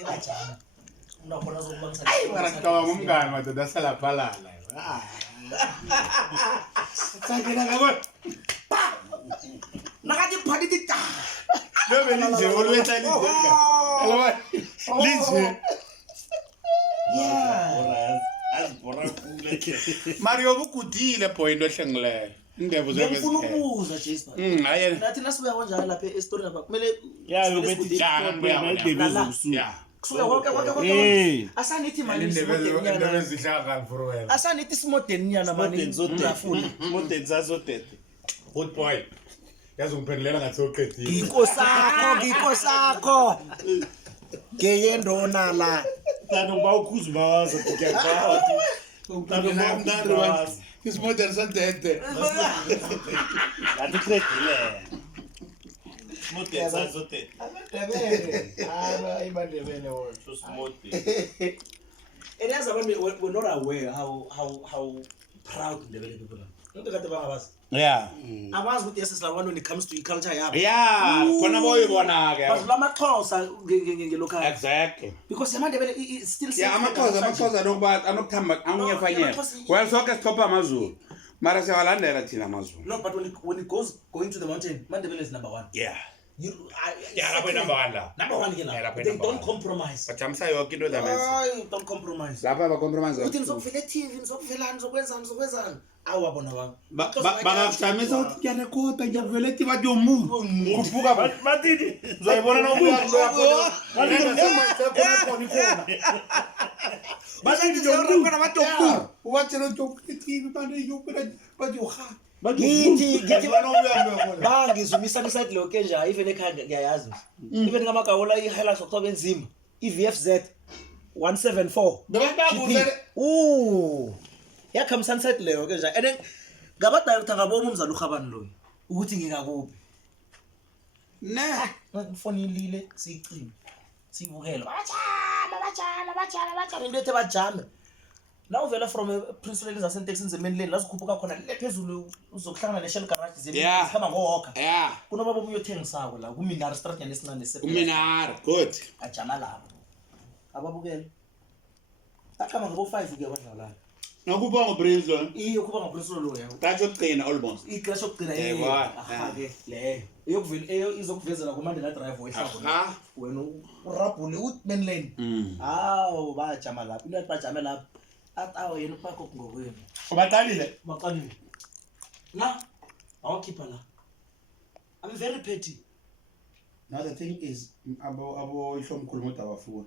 Ngiyajama. Unakhona zokubangisana. Hayi barakawa umngane madoda salaphalala. Sakela ngabo. Nakathi phakathi tita. Lo belinje olwetha linje. Alwa. Linje. Yeah. Azibora kule. Mario bukudile point ohlengileyo. Indebo zonke ngifuna ukubuza Jason hayi nathi nasibuya kanjani lapha e-story lapha kumele ya ubethi buya idebe zokusuka kusuka konke asanithi manje indebe zihlaka for wena asanithi smodern nyana manje zodefuna modern zazodete good boy yazi ngiphendulela ngathi oqedile ngikosakho ngeyendona la tano bawukhuza bawaza ngiyakwazi tano bawumdari is modern zodete ngathi credile modern zazodete AmaNdebele word so smart and as abantu we're not aware how proud Ndebele people are into kade bangabazi yeah abazi ukuthi yesisilabani when it comes to culture yabo yeah khona boyibona ke bazulamaXhosa ngelocal exactly because AmaNdebele is still amaXhosa nokuba anokuthamba angiyefanyela well sonke sithopa amazulu mara siyalandela thina amazulu no but when it goes going to the mountain AmaNdebele is number 1 yeah lapho number 1 la number 1 ke they don't compromise bajamisa yonke into damenza don't compromise lapha ba compromise uthi nizokuvela TV nizokuvelana nizokwenzani awabona banga bangajamisa ukuthi ngiyarekoda ngiyavela ethi bathi umuntu kuphuka matini zoyibona nobuya khona bathi ngizorekhoda bathi umuntu ubatshela ukuthi TV bani yokubona bathi uha ngithi bangizumisa side lokho nje even ekhaya ngiyayazi even ngamagawula i-highlights October enzima i-VFZ 174 yakha sunset leyo ke nje and ngaba director ngabona umzalo uGabani lo ukuthi ngingakuphi ngifonilile sicime sibukela bajala into ethe bajame la uvela from Prince Lane zasenteksini zemenlane la zikhuphuka khona le phezulu uzokuhlangana ne-Shell garage zikhamba ngohoka kunoba bobuyothengisako la kuMinar Street nesincane uMinar good ajama lapho ababukele aqhama ngabo 5 ke badlala nokuba ngoPrince lo iyo kuba ngoPrince lo ya tathi yokugcina almost icrash yokugcina ke le eyokuvela izokuvezela kuMandela Drive wehlako wena urabhule umenlane hawo bajama lapho into bajame lapho atawo yena upako ngokwenu ubaqalile na awukhipha la I'm very petty now the thing is abo ihlomkhulu modaba bafuna